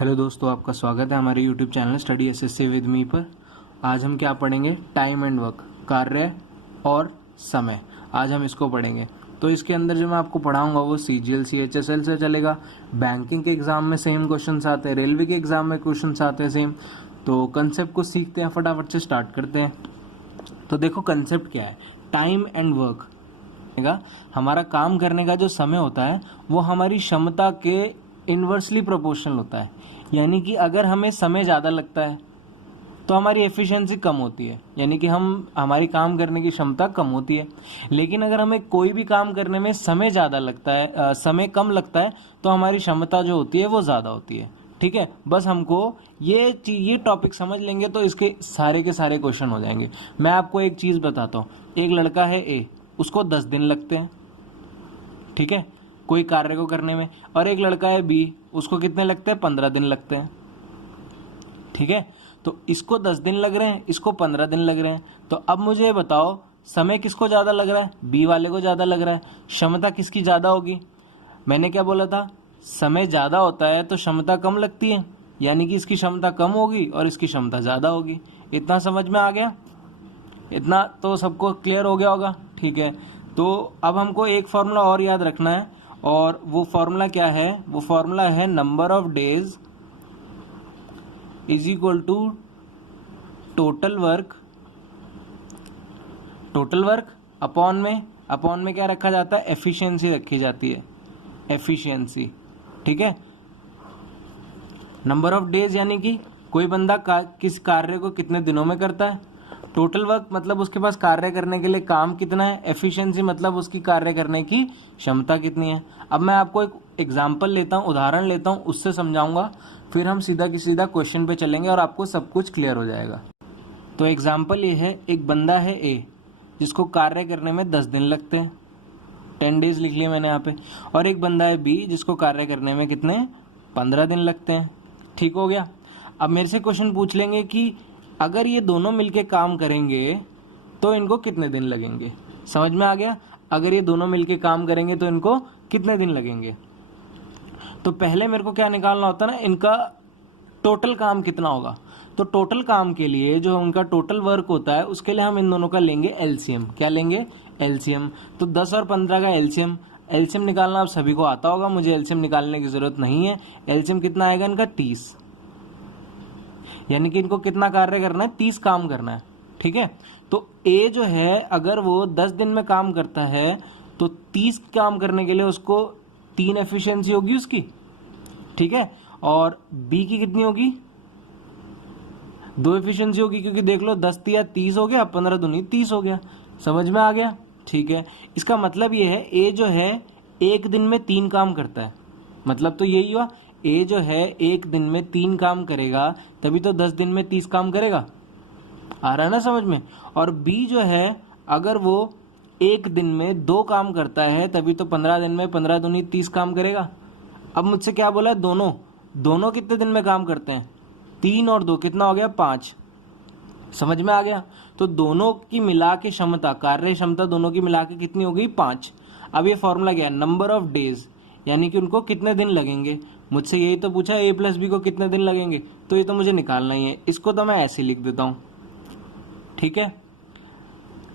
Hello दोस्तों, आपका स्वागत है हमारे YouTube channel study SSC with me पर। आज हम क्या पढ़ेंगे? टाइम एंड वर्क, कार्य और समय। आज हम इसको पढ़ेंगे। तो इसके अंदर जो मैं आपको पढ़ाऊंगा वो सीजीएल सीएचएसएल से चलेगा। बैंकिंग के एग्जाम में सेम क्वेश्चंस आते हैं, रेलवे के एग्जाम में क्वेश्चंस आते हैं सेम। तो कंसेप्ट को सीखते हैं, फटाफट से स्टार्ट करते हैं। तो देखो कंसेप्ट क्या है, टाइम एंड वर्क। हमारा काम करने का जो समय होता है वो हमारी क्षमता के इन्वर्सली प्रोपोर्शनल होता है। यानी कि अगर हमें समय ज़्यादा लगता है तो हमारी एफिशिएंसी कम होती है, यानी कि हमारी काम करने की क्षमता कम होती है। लेकिन अगर हमें कोई भी काम करने में समय ज़्यादा लगता है, समय कम लगता है, तो हमारी क्षमता जो होती है वो ज़्यादा होती है। ठीक है, बस हमको ये टॉपिक समझ लेंगे तो इसके सारे के सारे क्वेश्चन हो जाएंगे। मैं आपको एक चीज़ बताता हूँ। एक लड़का है ए, उसको 10 दिन लगते हैं, ठीक है, कोई कार्य को करने में। और एक लड़का है बी, उसको कितने लगते हैं? 15 दिन लगते हैं, ठीक है। तो इसको 10 दिन लग रहे हैं, इसको 15 दिन लग रहे हैं। तो अब मुझे ये बताओ, समय किसको ज़्यादा लग रहा है? बी वाले को ज़्यादा लग रहा है। क्षमता किसकी ज़्यादा होगी? मैंने क्या बोला था? समय ज़्यादा होता है तो क्षमता कम लगती है, यानी कि इसकी क्षमता कम होगी और इसकी क्षमता ज़्यादा होगी। इतना समझ में आ गया? इतना तो सबको क्लियर हो गया होगा, ठीक है। तो अब हमको एक फॉर्मूला और याद रखना है, और वो फॉर्मूला क्या है? वो फॉर्मूला है number of days is equal to total work. Total work upon में क्या रखा जाता है? एफिशिएंसी रखी जाती है, एफिशिएंसी, ठीक है। नंबर ऑफ डेज यानी कि कोई बंदा किस कार्य को कितने दिनों में करता है। टोटल वर्क मतलब उसके पास कार्य करने के लिए काम कितना है। एफिशिएंसी मतलब उसकी कार्य करने की क्षमता कितनी है। अब मैं आपको एक एग्जांपल लेता हूँ, उदाहरण लेता हूँ, उससे समझाऊंगा, फिर हम सीधा क्वेश्चन पे चलेंगे और आपको सब कुछ क्लियर हो जाएगा। तो एग्जाम्पल ये है, एक बंदा है ए, जिसको कार्य करने में 10 दिन लगते हैं, 10 डेज लिख लिया मैंने यहाँ पे। और एक बंदा है बी, जिसको कार्य करने में कितने? 15 दिन लगते हैं, ठीक हो गया। अब मेरे से क्वेश्चन पूछ लेंगे कि अगर ये दोनों मिलके काम करेंगे तो इनको कितने दिन लगेंगे। समझ में आ गया? अगर ये दोनों मिलके काम करेंगे तो इनको कितने दिन लगेंगे। तो पहले मेरे को क्या निकालना होता है ना, इनका टोटल काम कितना होगा। तो टोटल काम के लिए जो उनका टोटल वर्क होता है उसके लिए हम इन दोनों का लेंगे एलसीएम। क्या लेंगे? एलसीएम। तो 10 और 15 का एलसीएम निकालना आप सभी को आता होगा, मुझे एलसीएम निकालने की जरूरत नहीं है। एलसीएम कितना आएगा इनका? 30। यानी कि इनको कितना कार्य करना है? 30 काम करना है, ठीक है। तो ए जो है, अगर वो 10 दिन में काम करता है तो 30 काम करने के लिए उसको 3 एफिशिएंसी होगी उसकी, ठीक है। और बी की कितनी होगी? 2 एफिशिएंसी होगी, क्योंकि देख लो 10 या 30 हो गया, 15 दूनी 30 हो गया। समझ में आ गया? ठीक है। इसका मतलब ये है, ए जो है एक दिन में 3 काम करता है, मतलब तो यही हुआ, ए जो है एक दिन में 3 काम करेगा, तभी तो 10 दिन में 30 काम करेगा। आ रहा है ना समझ में? और बी जो है, अगर वो एक दिन में 2 काम करता है, तभी तो 15 दिन में 15 दूनी 30 काम करेगा। अब मुझसे क्या बोला है? दोनों कितने दिन में काम करते हैं? 3 और 2 कितना हो गया? 5। समझ में आ गया? तो दोनों की मिला के क्षमता, कार्य क्षमता दोनों की मिला के कितनी हो गई? 5। अब ये फॉर्मूला क्या है? नंबर ऑफ डेज, यानी कि उनको कितने दिन लगेंगे। मुझसे यही तो पूछा, ए प्लस बी को कितने दिन लगेंगे, तो ये तो मुझे निकालना ही है। इसको तो मैं ऐसे लिख देता हूं, ठीक है।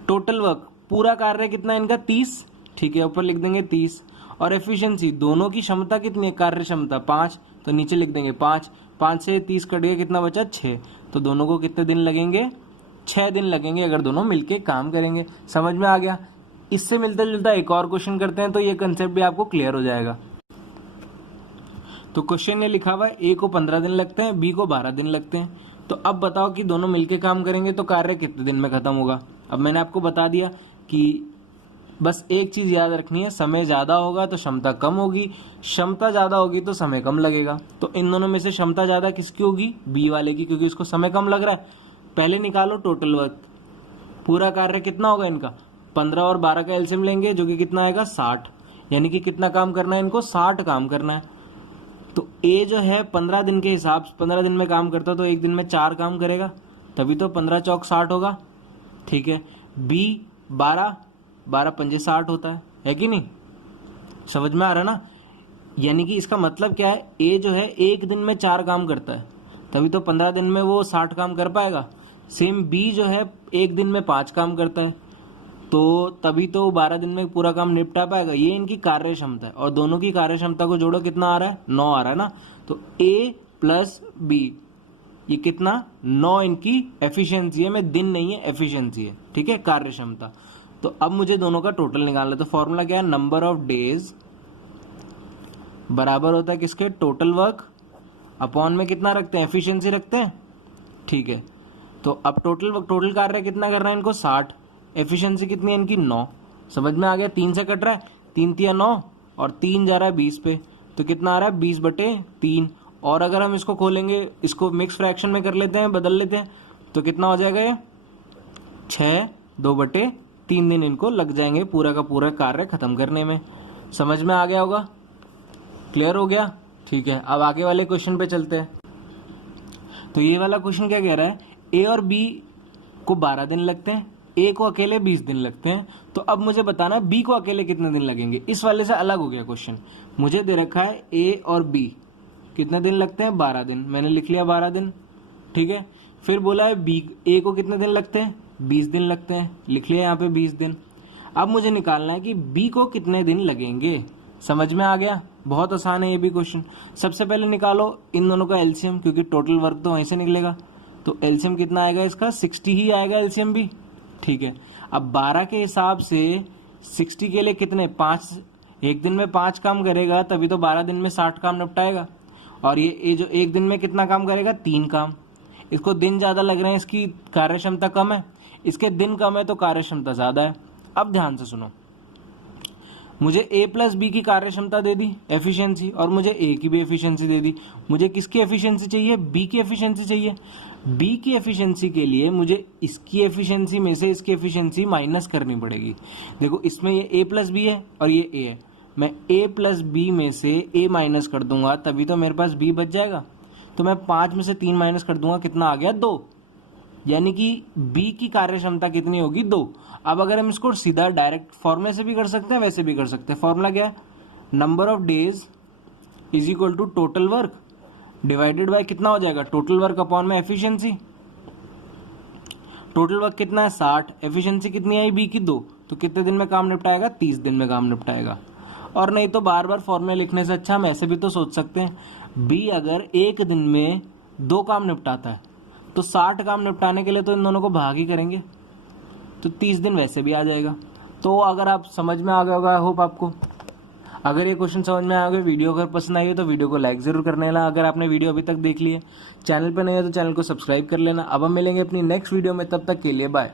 टोटल वर्क, पूरा कार्य कितना है इनका? 30, ठीक है, ऊपर लिख देंगे 30। और एफिशिएंसी, दोनों की क्षमता कितनी है? कार्य क्षमता 5, तो नीचे लिख देंगे 5। 5 से 30 कट गया, कितना बचा? 6। तो दोनों को कितने दिन लगेंगे? 6 दिन लगेंगे, अगर दोनों मिलके काम करेंगे। समझ में आ गया? इससे मिलता जुलता एक और क्वेश्चन करते हैं, तो ये कंसेप्ट भी आपको क्लियर हो जाएगा। तो क्वेश्चन ये लिखा हुआ है, ए को 15 दिन लगते हैं, बी को 12 दिन लगते हैं। तो अब बताओ कि दोनों मिलके काम करेंगे तो कार्य कितने दिन में खत्म होगा। अब मैंने आपको बता दिया कि बस एक चीज याद रखनी है, समय ज्यादा होगा तो क्षमता कम होगी, क्षमता ज्यादा होगी तो समय कम लगेगा। तो इन दोनों में से क्षमता ज्यादा किसकी होगी? बी वाले की, क्योंकि उसको समय कम लग रहा है। पहले निकालो टोटल वर्क, पूरा कार्य कितना होगा इनका? 15 और 12 का एलसीएम लेंगे, जो कि कितना आएगा? 60। यानी कि कितना काम करना है इनको? 60 काम करना है। तो ए जो है 15 दिन के हिसाब से 15 दिन में काम करता, तो एक दिन में 4 काम करेगा, तभी तो 15 चौक 60 होगा, ठीक है। बी 12 पंजे 60 होता है कि नहीं? समझ में आ रहा है ना? यानी कि इसका मतलब क्या है, ए जो है एक दिन में 4 काम करता है, तभी तो 15 दिन में वो 60 काम कर पाएगा। सेम बी जो है एक दिन में 5 काम करता है, तो तभी तो 12 दिन में पूरा काम निपटा पाएगा। ये इनकी कार्य क्षमता है, और दोनों की कार्य क्षमता को जोड़ो कितना आ रहा है, 9 आ रहा है ना। तो ए प्लस बी, ये कितना, 9 इनकी एफिशिएंसी है, में दिन नहीं है, एफिशिएंसी है, ठीक है, कार्य क्षमता। तो अब मुझे दोनों का टोटल निकालना है। तो फॉर्मूला क्या है, नंबर ऑफ डेज बराबर होता है किसके, टोटल वर्क अपॉन में कितना रखते हैं, एफिशिएंसी रखते हैं, ठीक है। तो अब टोटल कार्य कितना करना है इनको, 60, एफिशिएंसी कितनी है इनकी, 9। समझ में आ गया, 3 से कट रहा है, 3 तिया 9 और 3 जा रहा है 20 पे, तो कितना आ रहा है, 20/3। और अगर हम इसको खोलेंगे, इसको मिक्स फ्रैक्शन में कर लेते हैं, बदल लेते हैं, तो कितना हो जाएगा, ये 6, 2/3 दिन इनको लग जाएंगे पूरा का पूरा कार्य खत्म करने में। समझ में आ गया होगा, क्लियर हो गया, ठीक है। अब आगे वाले क्वेश्चन पे चलते हैं। तो ये वाला क्वेश्चन क्या कह रहा है, ए और बी को 12 दिन लगते हैं, ए को अकेले 20 दिन लगते हैं। तो अब मुझे बताना बी को अकेले कितने दिन लगेंगे। इस वाले से अलग हो गया क्वेश्चन, मुझे दे रखा है ए और बी कितने दिन लगते हैं, 12 दिन, मैंने लिख लिया 12 दिन, ठीक है। फिर बोला है बी, ए को कितने दिन लगते हैं, 20 दिन लगते हैं, लिख लिया यहाँ पे 20 दिन। अब मुझे निकालना है कि बी को कितने दिन लगेंगे। समझ में आ गया, बहुत आसान है ये भी क्वेश्चन। सबसे पहले निकालो इन दोनों का एलसीएम, क्योंकि टोटल वर्क तो वहीं से निकलेगा। तो एलसीएम कितना आएगा इसका, 60 ही आएगा एलसीएम भी, ठीक है। अब 12 के हिसाब से 60 के लिए कितने, 5, एक दिन में 5 काम करेगा, तभी तो 12 दिन में 60 काम निपटाएगा। और ये जो एक दिन में कितना काम करेगा, 3 काम। इसको दिन ज्यादा लग रहे हैं, इसकी कार्य क्षमता कम है, इसके दिन कम है तो कार्य क्षमता ज्यादा है। अब ध्यान से सुनो, मुझे ए प्लस बी की कार्य क्षमता दे दी, एफिशिएंसी, और मुझे ए की भी एफिशिएंसी दे दी। मुझे किसकी एफिशिएंसी चाहिए, बी की एफिशिएंसी चाहिए। बी की एफिशिएंसी के लिए मुझे इसकी एफिशिएंसी में से इसकी एफिशिएंसी माइनस करनी पड़ेगी। देखो इसमें ये ए प्लस बी है और ये ए है, मैं ए प्लस बी में से ए माइनस कर दूंगा, तभी तो मेरे पास बी बच जाएगा। तो मैं 5 में से 3 माइनस कर दूंगा, कितना आ गया, 2। यानी कि बी की कार्य क्षमता कितनी होगी, 2। अब अगर हम इसको सीधा डायरेक्ट फॉर्मूले से भी कर सकते हैं, वैसे भी कर सकते हैं। फॉर्मूला क्या है, number of days is equal to total work divided by कितना हो जाएगा, टोटल वर्क अपॉन में एफिशिएंसी। टोटल वर्क कितना है, 60, एफिशिएंसी कितनी आई बी की, 2, तो कितने दिन में काम निपटाएगा, 30 दिन में काम निपटाएगा। और नहीं तो बार बार फॉर्मूले लिखने से अच्छा हम ऐसे भी तो सोच सकते हैं, बी अगर एक दिन में 2 काम निपटाता है तो 60 काम निपटाने के लिए तो इन दोनों को भाग ही करेंगे, तो 30 दिन वैसे भी आ जाएगा। तो अगर आप समझ में आ गया होगा, आई होप आपको। अगर ये क्वेश्चन समझ में आ गया, वीडियो अगर पसंद आई हो तो वीडियो को लाइक जरूर करने वाला। अगर आपने वीडियो अभी तक देख ली है, चैनल पर नहीं हो तो चैनल को सब्सक्राइब कर लेना। अब हम मिलेंगे अपनी नेक्स्ट वीडियो में, तब तक के लिए बाय।